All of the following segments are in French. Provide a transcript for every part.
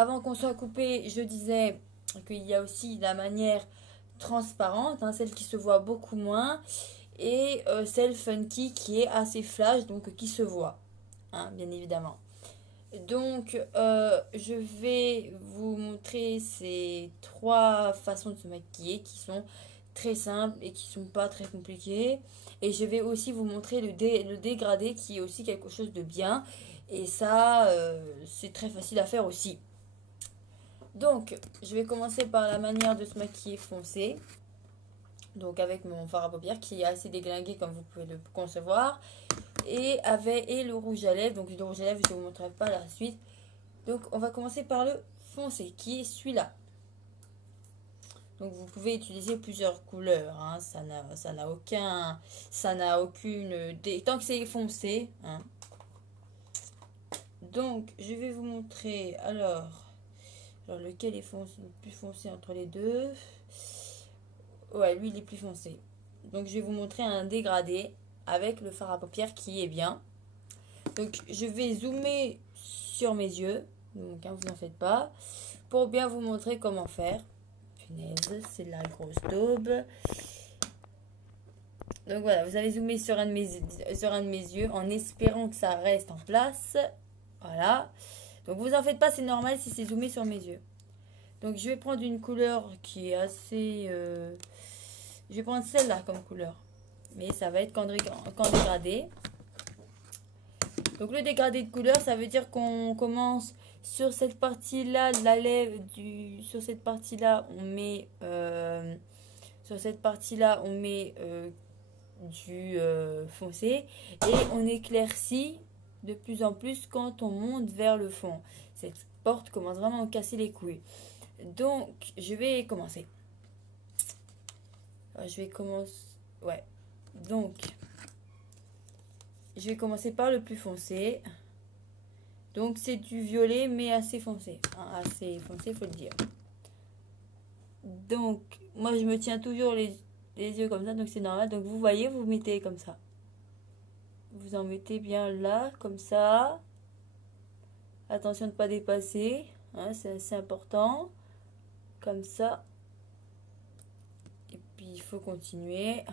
avant qu'on soit coupé, je disais qu'il y a aussi la manière transparente, hein, celle qui se voit beaucoup moins, et celle funky qui est assez flash, donc qui se voit, hein, bien évidemment. Donc, je vais vous montrer ces trois façons de se maquiller qui sont très simples et qui sont pas très compliquées. Et je vais aussi vous montrer le dégradé qui est aussi quelque chose de bien. Et ça, c'est très facile à faire aussi. Donc, je vais commencer par la manière de se maquiller foncé. Donc, avec mon fard à paupières qui est assez déglingué comme vous pouvez le concevoir. Et le rouge à lèvres. Donc, le rouge à lèvres, je ne vous montrerai pas la suite. Donc, on va commencer par le foncé, qui est celui-là. Donc, vous pouvez utiliser plusieurs couleurs, hein. Ça n'a aucune, tant que c'est foncé, hein. Donc, je vais vous montrer, alors lequel est le plus foncé entre les deux. Ouais, lui, il est plus foncé. Donc, je vais vous montrer un dégradé avec le fard à paupières qui est bien. Donc, je vais zoomer sur mes yeux. Donc, hein, vous en faites pas. Pour bien vous montrer comment faire. Punaise, c'est la grosse daube. Donc voilà, vous avez zoomé sur un de mes yeux en espérant que ça reste en place. Voilà. Donc vous en faites pas, c'est normal si c'est zoomé sur mes yeux. Donc je vais prendre une couleur qui est assez... Je vais prendre celle-là comme couleur. Mais ça va être qu'en dégradé. Donc le dégradé de couleur, ça veut dire qu'on commence sur cette partie-là, la lèvre sur cette partie-là, on met du foncé et on éclaircit de plus en plus quand on monte vers le fond. Cette porte commence vraiment à casser les couilles. Donc je vais commencer. Ouais. Donc je vais commencer par le plus foncé. Donc c'est du violet mais assez foncé. Hein, assez foncé, faut le dire. Donc moi je me tiens toujours les yeux comme ça, donc c'est normal. Donc vous voyez, vous mettez comme ça. Vous en mettez bien là, comme ça. Attention de ne pas dépasser. Hein, c'est assez important. Comme ça. Et puis il faut continuer.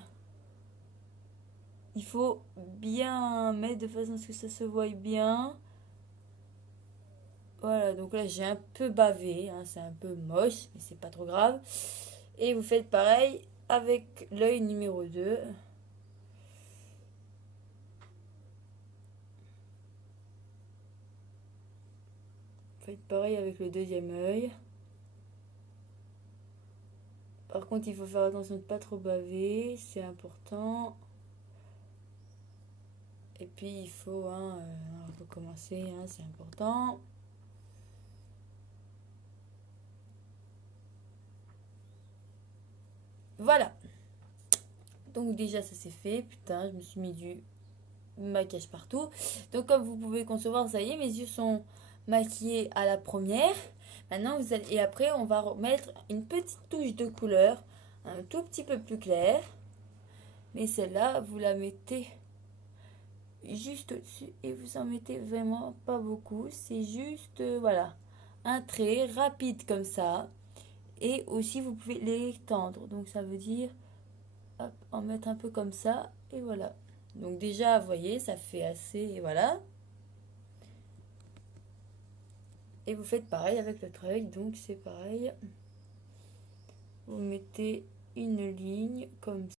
Il faut bien mettre de façon à ce que ça se voie bien. Voilà, donc là j'ai un peu bavé, hein, c'est un peu moche, mais c'est pas trop grave. Et vous faites pareil avec l'œil numéro 2. Faites pareil avec le deuxième œil. Par contre, il faut faire attention de ne pas trop baver, c'est important. Et puis il faut recommencer, hein, c'est important. Voilà. Donc déjà ça c'est fait. Putain, je me suis mis du maquillage partout. Donc comme vous pouvez concevoir, ça y est, mes yeux sont maquillés à la première. Maintenant vous allez, et après on va remettre une petite touche de couleur, un tout petit peu plus claire. Mais celle-là, vous la mettez juste au-dessus et vous en mettez vraiment pas beaucoup. C'est juste, voilà, un trait rapide comme ça. Et aussi vous pouvez l'étendre. Donc ça veut dire, hop, en mettre un peu comme ça. Et voilà. Donc déjà, vous voyez, ça fait assez, voilà. Et vous faites pareil avec l'autre œil. Donc c'est pareil. Vous mettez une ligne comme ça.